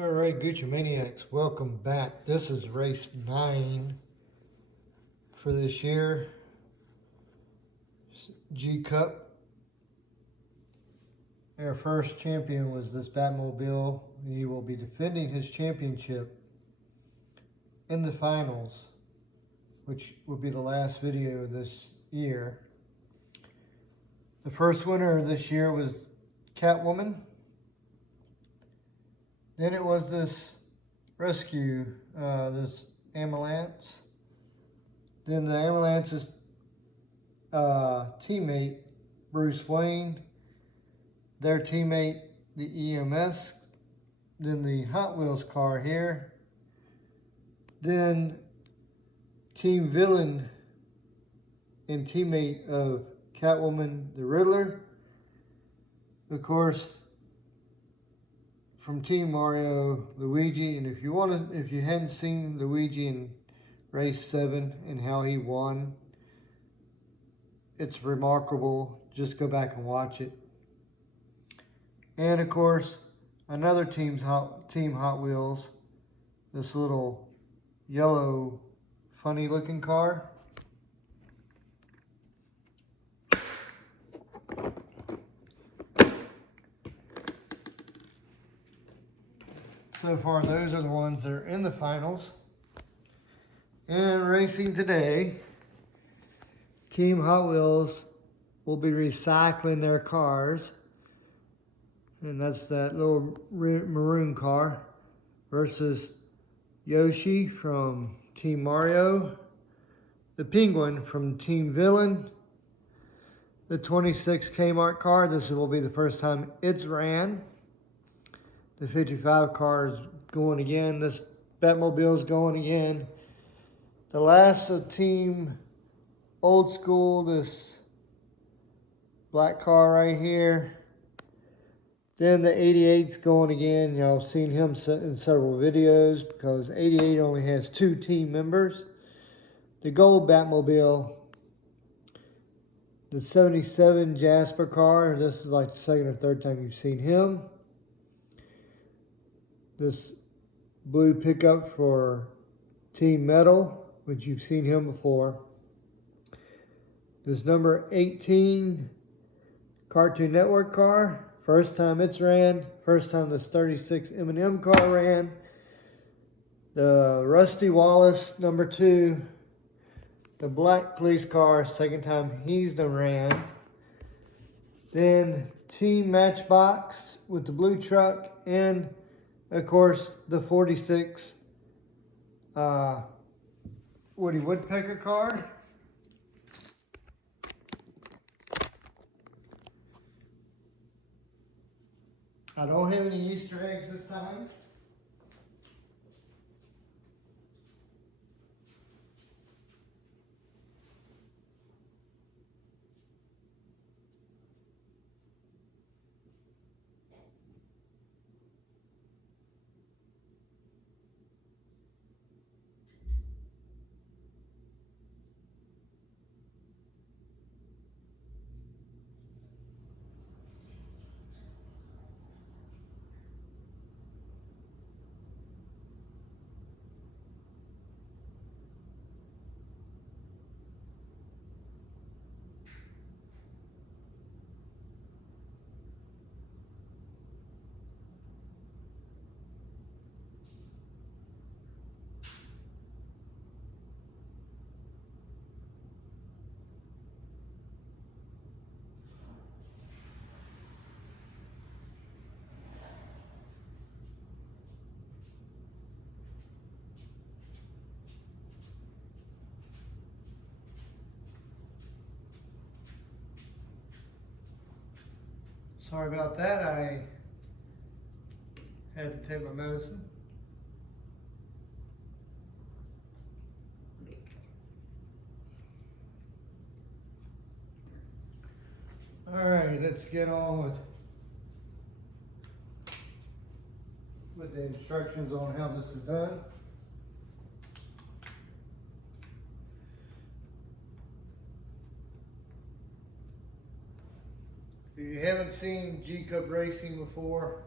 All right, Gucci Maniacs, welcome back. This is race 9 for this year. G Cup. Our first champion was this Batmobile. He will be defending his championship in the finals, which will be the last video this year. The first winner this year was Catwoman. Then it was this rescue, this ambulance. Then the ambulance's teammate, Bruce Wayne. Their teammate, the EMS. Then the Hot Wheels car here. Then Team Villain and teammate of Catwoman, the Riddler. Of course, from Team Mario, Luigi. And if you hadn't seen Luigi in race 7 and how he won, it's remarkable. Just go back and watch it. And of course, another Team Hot Wheels, this little yellow funny looking car. So far, those are the ones that are in the finals. And racing today, Team Hot Wheels will be recycling their cars. And that's that little maroon car versus Yoshi from Team Mario, the Penguin from Team Villain, the 26 Kmart car. This will be the first time it's ran. The 55 car is going again. This Batmobile is going again. The last of Team Old School, this black car right here. Then the 88's going again. Y'all have seen him in several videos because 88 only has 2 team members. The gold Batmobile, the 77 Jasper car. And this is like the second or third time you've seen him. This blue pickup for Team Metal, which you've seen him before. This number 18 Cartoon Network car, first time it's ran. First time this 36 M&M car ran. The Rusty Wallace number 2, the black police car, second time he's done ran. Then Team Matchbox with the blue truck, and of course, the 46 Woody Woodpecker car. I don't have any Easter eggs this time. Sorry about that. I had to take my medicine. All right, let's get on with the instructions on how this is done. If you haven't seen G Cup racing before,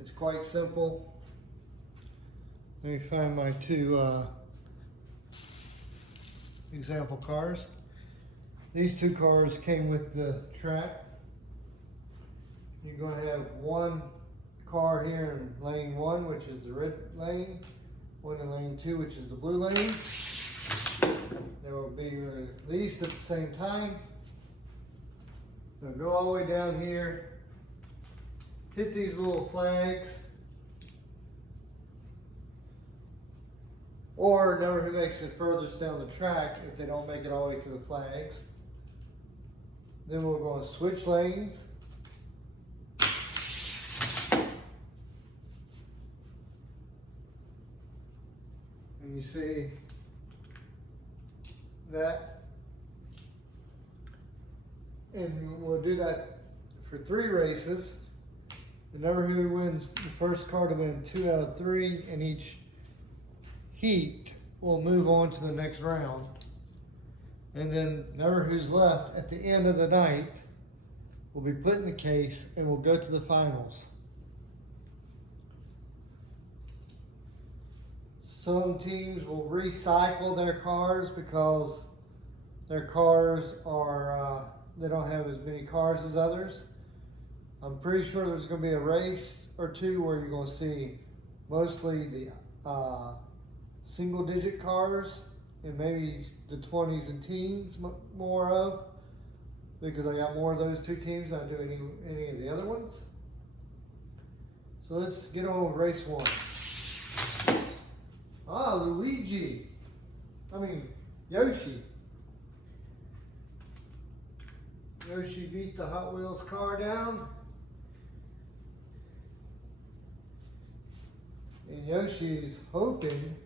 It's quite simple. Let me find my two example cars. These two cars came with the track. You're going to have one car here in lane 1, which is the red lane, one in lane 2, which is the blue lane. They will be released at the same time. They'll go all the way down here, hit these little flags, or know who makes it furthest down the track if they don't make it all the way to the flags. Then we're going to switch lanes. And you see that. And we'll do that for 3 races. Whenever who wins the first car to win 2 out of 3 in each heat will move on to the next round. And then never who's left at the end of the night will be put in the case and will go to the finals. Some teams will recycle their cars because their cars are, they don't have as many cars as others. I'm pretty sure there's going to be a race or 2 where you're going to see mostly the single digit cars and maybe the 20s and teens more of, because I got more of those 2 teams than I do any of the other ones. So let's get on with race 1. Yoshi. Yoshi beat the Hot Wheels car down. And Yoshi's hoping,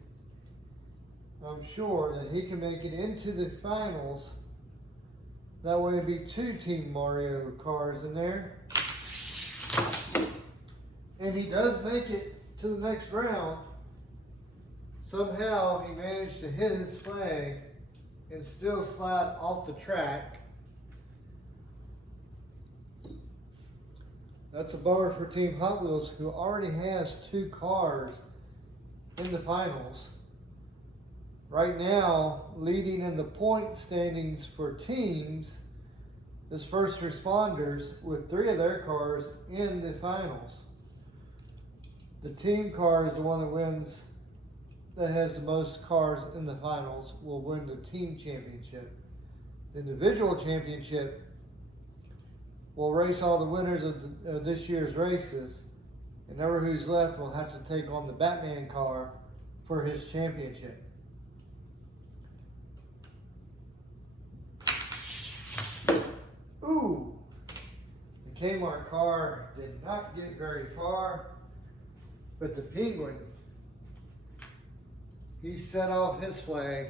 I'm sure, that he can make it into the finals. That way it'd be 2 Team Mario cars in there. And he does make it to the next round. Somehow he managed to hit his flag and still slide off the track. That's a bummer for Team Hot Wheels, who already has 2 cars in the finals. Right now, leading in the point standings for teams is First Responders with 3 of their cars in the finals. The team car is the one that wins, that has the most cars in the finals, will win the team championship. The individual championship will race all the winners of this year's races, and never who's left will have to take on the Batman car for his championship. Ooh, the Kmart car did not get very far, but the Penguin, he set off his flag.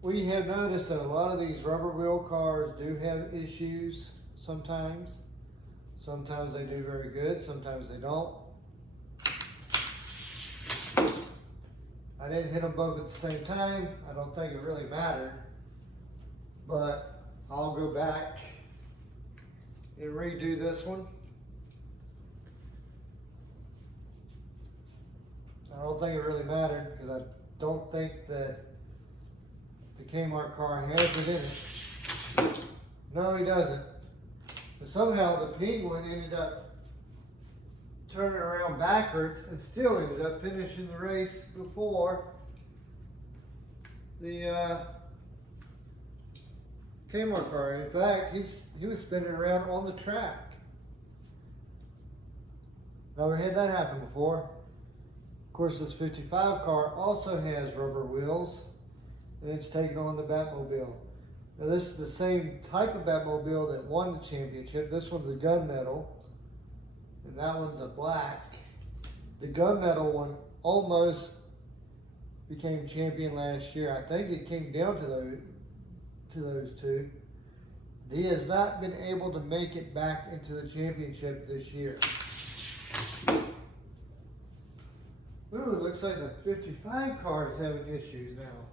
We have noticed that a lot of these rubber wheel cars do have issues sometimes. Sometimes they do very good, sometimes they don't. I didn't hit them both at the same time. I don't think it really mattered. But I'll go back and redo this one. I don't think it really mattered because I don't think that the Kmart car has it in it. No, he doesn't. But somehow the Penguin ended up turning around backwards and still ended up finishing the race before the Kmart car. In fact, he was spinning around on the track. Never had that happen before. Of course, this 55 car also has rubber wheels, and it's taking on the Batmobile. Now, this is the same type of Batmobile that won the championship. This one's a gunmetal, and that one's a black. The gunmetal one almost became champion last year. I think it came down to those 2. He has not been able to make it back into the championship this year. Ooh, it looks like the 55 car is having issues now.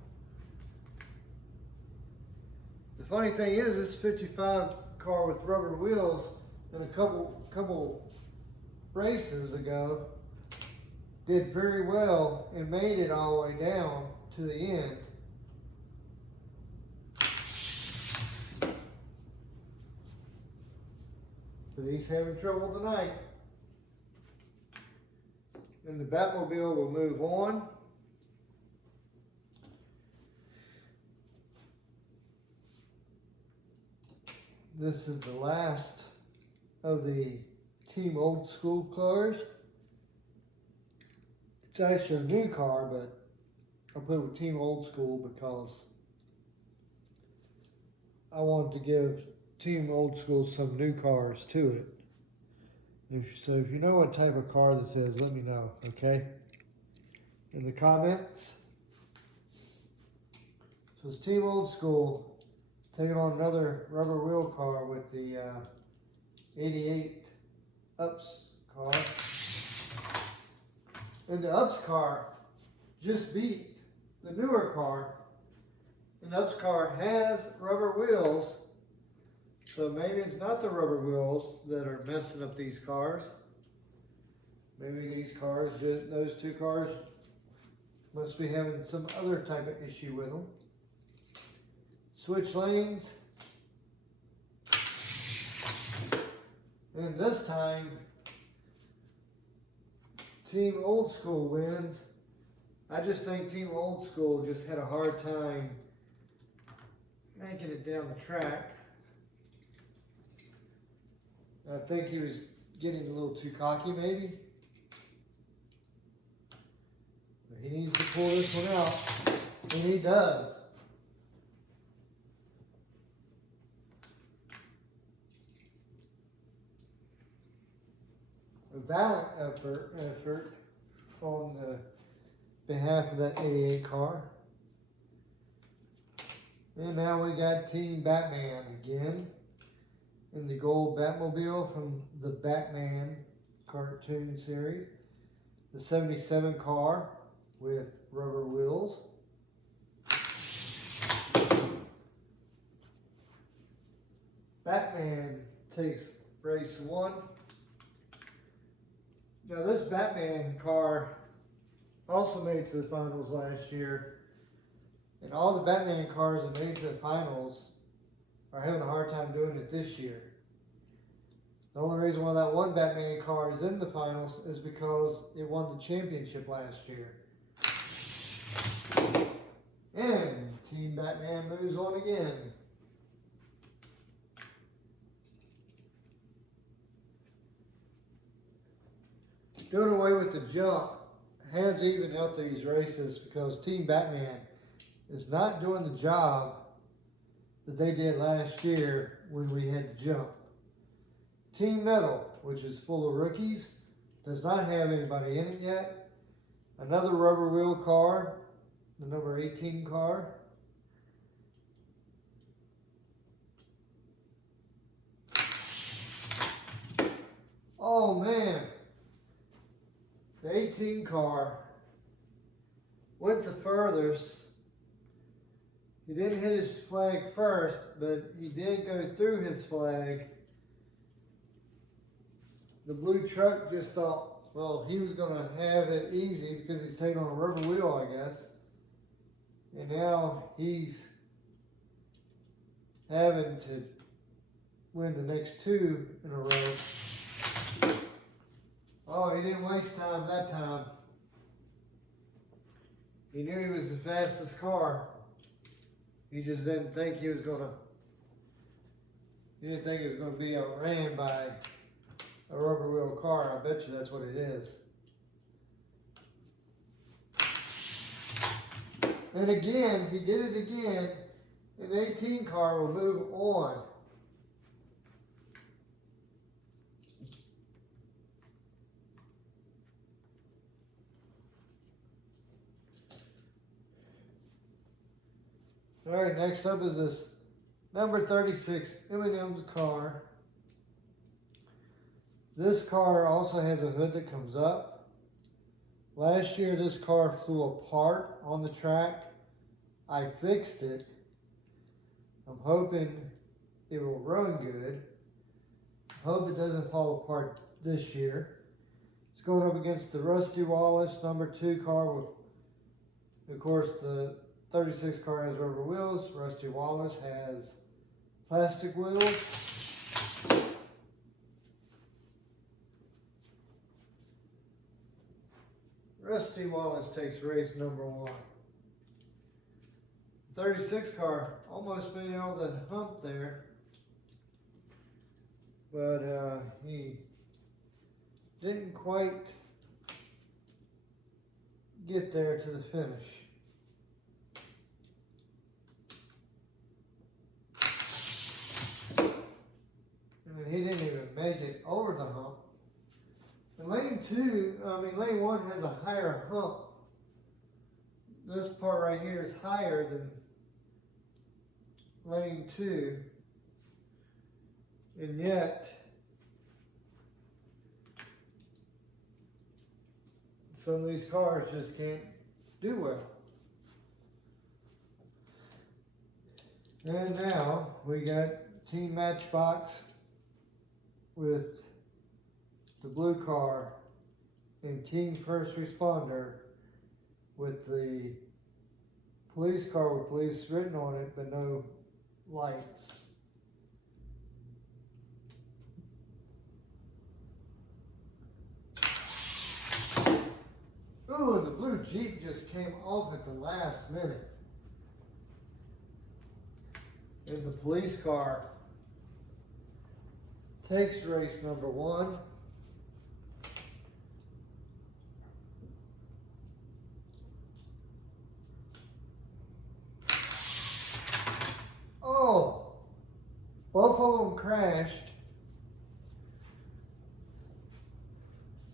The funny thing is, this 55 car with rubber wheels in a couple races ago. Did very well and made it all the way down to the end. But he's having trouble tonight. And the Batmobile will move on. This is the last of the Team Old School cars. It's actually a new car, but I put it with Team Old School because I wanted to give Team Old School some new cars to it. So if you know what type of car this is, let me know, okay? In the comments. So it's Team Old School taking on another rubber wheel car with the 88 Ups car. And the Ups car just beat the newer car. And the Ups car has rubber wheels. So maybe it's not the rubber wheels that are messing up these cars. Maybe these cars, those two cars, must be having some other type of issue with them. Switch lanes. And this time, Team Old School wins. I just think Team Old School just had a hard time making it down the track. I think he was getting a little too cocky maybe. But he needs to pull this one out, and he does. A valiant effort on the behalf of that 88 car. And now we got Team Batman again in the gold Batmobile from the Batman cartoon series. The 77 car with rubber wheels. Batman takes race 1. Now this Batman car also made it to the finals last year, and all the Batman cars that made it to the finals are having a hard time doing it this year. The only reason why that one Batman car is in the finals is because it won the championship last year. And Team Batman moves on again. Doing away with the jump has evened out these races because Team Batman is not doing the job that they did last year when we had the jump. Team Metal, which is full of rookies, does not have anybody in it yet. Another rubber wheel car, the number 18 car. Oh man, the 18 car went the furthest. He didn't hit his flag first, but he did go through his flag. The blue truck just thought, well, he was going to have it easy because he's taking on a rubber wheel, I guess. And now he's having to win the next 2 in a row. Oh, he didn't waste time that time. He knew he was the fastest car. He just didn't think he was gonna, he didn't think it was gonna be outran by a rubber wheel car. I bet you that's what it is. And again, he did it again. An 18 car will move on. All right, next up is this number 36 M&M's car. This car also has a hood that comes up. Last year, this car flew apart on the track. I fixed it. I'm hoping it will run good. Hope it doesn't fall apart this year. It's going up against the Rusty Wallace #2 car with, of course, the 36 car has rubber wheels. Rusty Wallace has plastic wheels. Rusty Wallace takes race #1. 36 car almost made it on the hump there, but he didn't quite get there to the finish. I mean, he didn't even make it over the hump. And lane 1 has a higher hump. This part right here is higher than lane 2, and yet some of these cars just can't do well. And now we got Team Matchbox with the blue car and Team First Responder with the police car with police written on it but no lights. Ooh, and the blue Jeep just came off at the last minute. And the police car takes race #1. Oh, both of them crashed.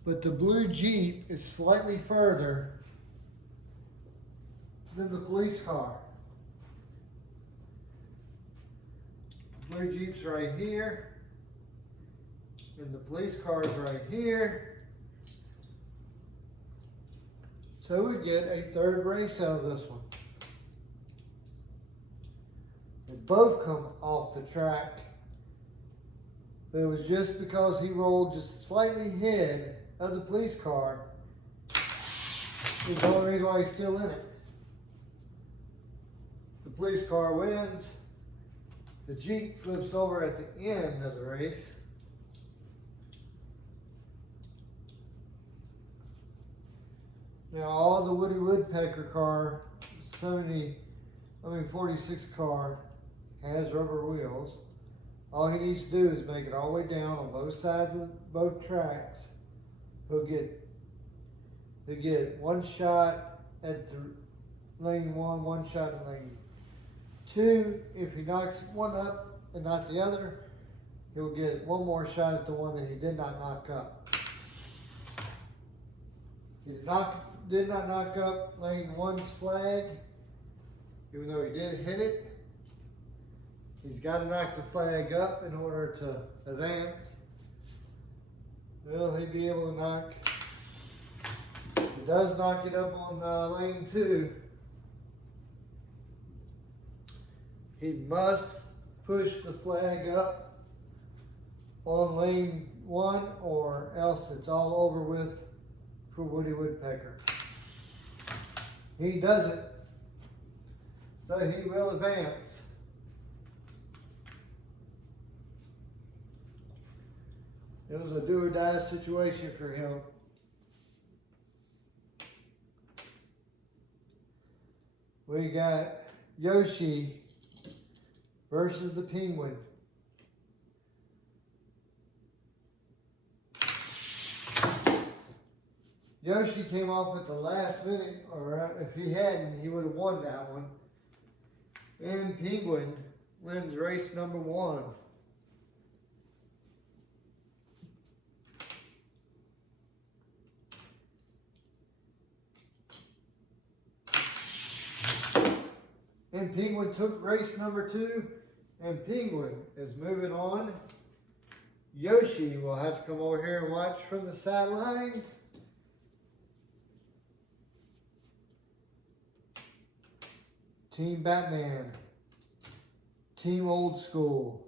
But the blue Jeep is slightly further than the police car. The blue Jeep's right here, and the police car's right here. So we get a third race out of this one. They both come off the track, but it was just because he rolled just slightly ahead of the police car is the only reason why he's still in it. The police car wins. The Jeep flips over at the end of the race. Now all the Woody Woodpecker car 46 car has rubber wheels. All he needs to do is make it all the way down on both sides of both tracks. He'll get one shot at the lane 1, one shot at lane 2. If he knocks one up and not the other, he'll get one more shot at the one that he did not knock up. He did not knock up lane 1's flag, even though he did hit it. He's got to knock the flag up in order to advance. Will he be able to knock? He does knock it up on lane 2. He must push the flag up on lane 1 or else it's all over with for Woody Woodpecker. He does it, so he will advance. It was a do or die situation for him. We got Yoshi versus the Penguin. Yoshi came off at the last minute, or if he hadn't, he would have won that one. And Penguin wins race #1. And Penguin took race #2, and Penguin is moving on. Yoshi will have to come over here and watch from the sidelines. Team Batman, Team Old School,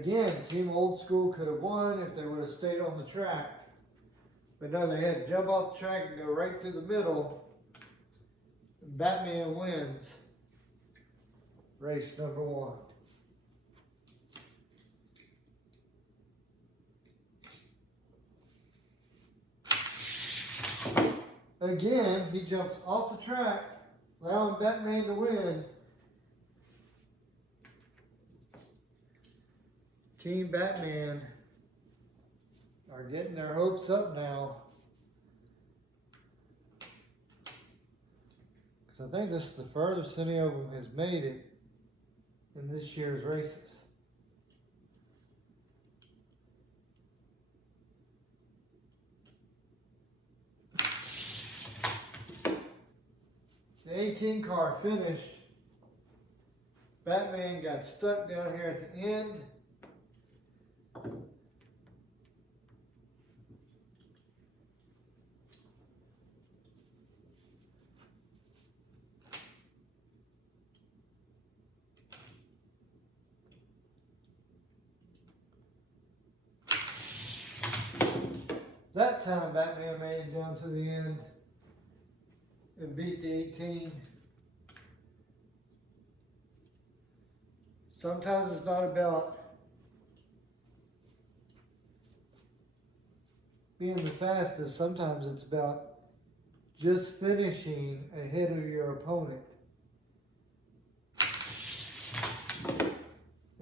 Again, Team Old School could have won if they would have stayed on the track. But no, they had to jump off the track and go right through the middle. Batman wins race number 1. Again, he jumps off the track, allowing Batman to win. Team Batman are getting their hopes up now. Because I think this is the furthest any of them has made it in this year's races. The 18 car finished. Batman got stuck down here at the end. That time Batman made it down to the end and beat the 18. Sometimes it's not about being the fastest. Sometimes it's about just finishing ahead of your opponent.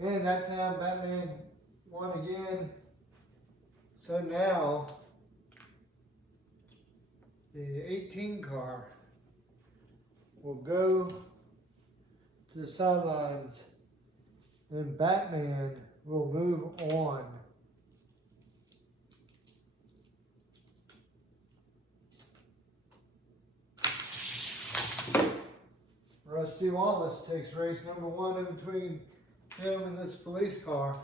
And that time Batman won again. So now the 18 car will go to the sidelines and Batman will move on. Rusty Wallace takes race number 1 in between him and this police car.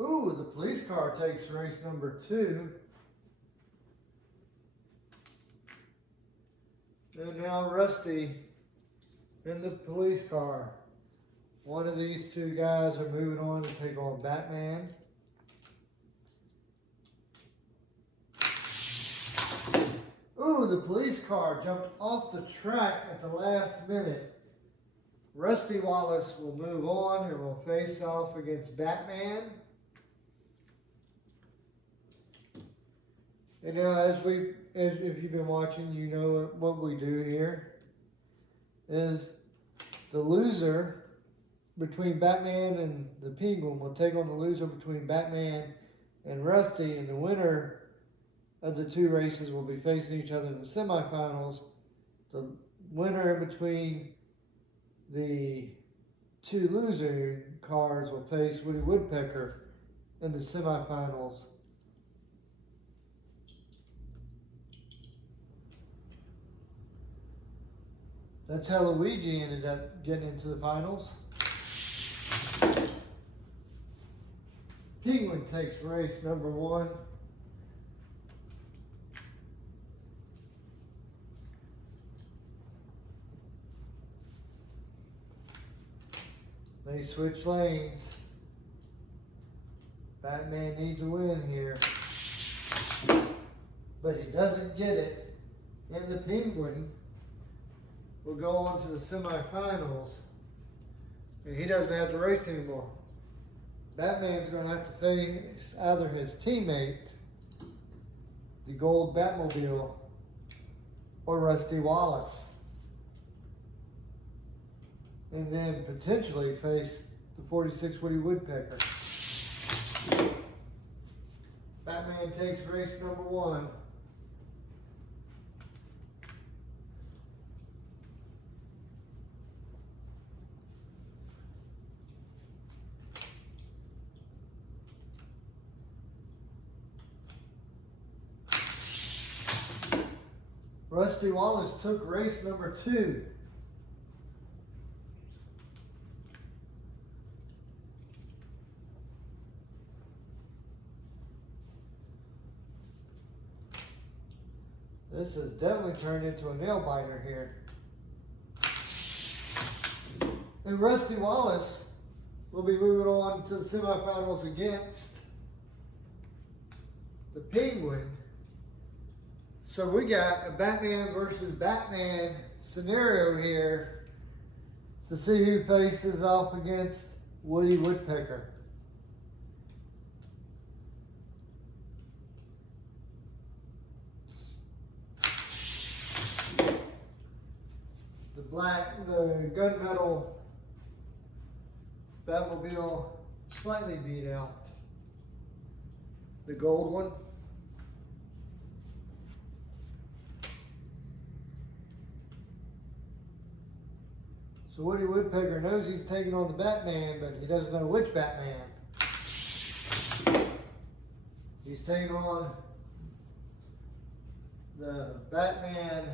Ooh, the police car takes race number 2. And now Rusty in the police car. One of these two guys are moving on to take on Batman. Ooh, the police car jumped off the track at the last minute. Rusty Wallace will move on and will face off against Batman. And if you've been watching, you know what we do here is the loser between Batman and the Penguin will take on the loser between Batman and Rusty, and the winner of the 2 races will be facing each other in the semifinals. The winner in between the 2 loser cars will face Woody Woodpecker in the semifinals. That's how Luigi ended up getting into the finals. Penguin takes race number 1. They switch lanes. Batman needs a win here. But he doesn't get it. And the Penguin will go on to the semifinals, and he doesn't have to race anymore. Batman's going to have to face either his teammate, the gold Batmobile, or Rusty Wallace, and then potentially face the 46 Woody Woodpecker. Batman takes race number 1. Rusty Wallace took race number 2. This has definitely turned into a nail biter here. And Rusty Wallace will be moving on to the semifinals against the Penguin. So we got a Batman versus Batman scenario here to see who faces off against Woody Woodpecker. The gunmetal Batmobile slightly beat out the gold one. So Woody Woodpecker knows he's taking on the Batman, but he doesn't know which Batman. He's taking on the Batman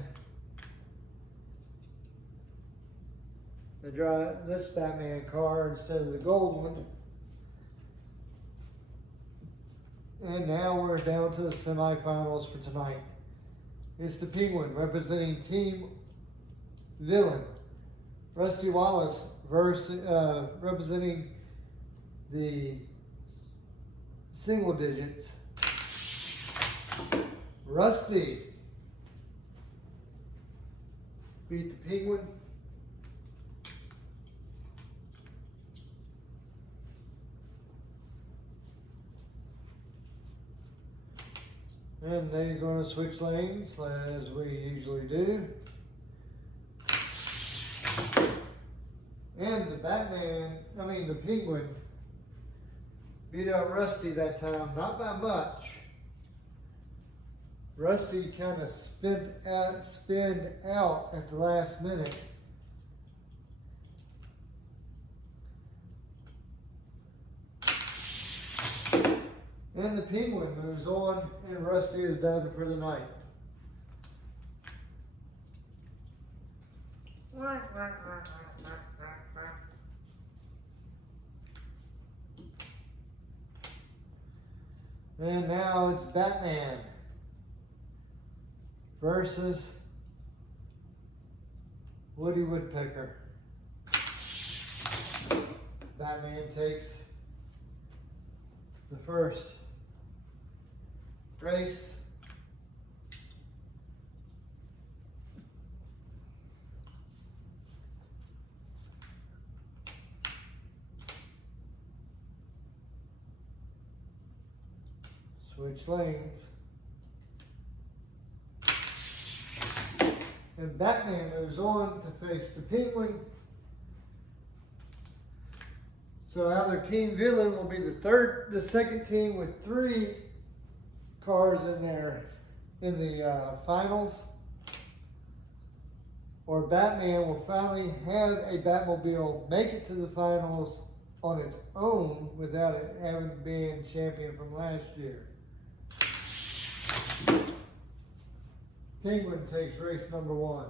that drive this Batman car instead of the gold one. And now we're down to the semifinals for tonight. It's the Penguin representing Team Villain. Rusty Wallace versus representing the single digits. Rusty beat the Penguin. And they're going to switch lanes as we usually do. And the the Penguin beat out Rusty that time, not by much. Rusty kind of spun out at the last minute. And the Penguin moves on, and Rusty is done for the night. And now it's Batman versus Woody Woodpecker. Batman takes the first race. Switch lanes. And Batman moves on to face the Penguin. So either Team Villain will be the second team with 3 cars in there in the finals, or Batman will finally have a Batmobile make it to the finals on its own without it having been champion from last year. Penguin takes race number 1.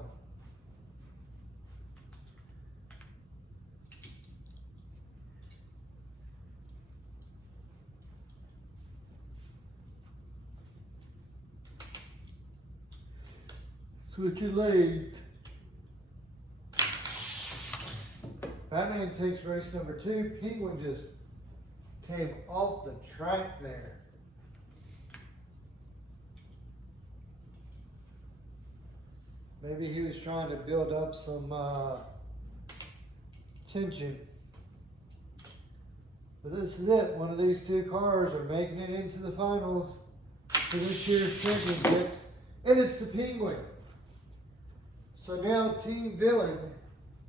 Switch your legs. Batman takes race number 2. Penguin just came off the track there. Maybe he was trying to build up some tension. But this is it. One of these 2 cars are making it into the finals for this year's championships. And it's the Penguin. So now Team Villain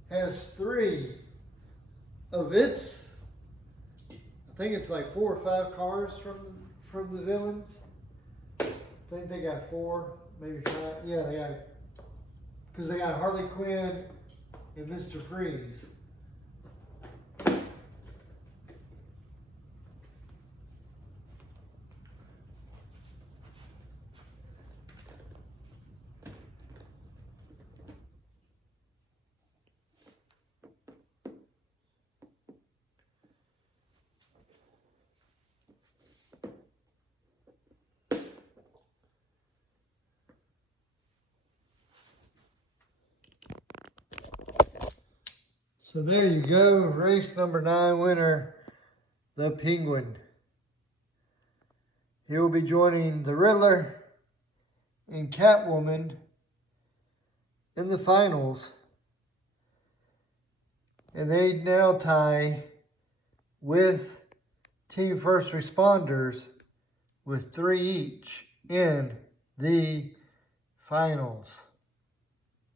has 3 of its, I think it's like 4 or 5 cars from the Villains. I think they got 4, maybe 5. Yeah, they got, because they got Harley Quinn and Mr. Freeze. So there you go, race number 9 winner, the Penguin. He will be joining the Riddler and Catwoman in the finals. And they now tie with Team First Responders with 3 each in the finals.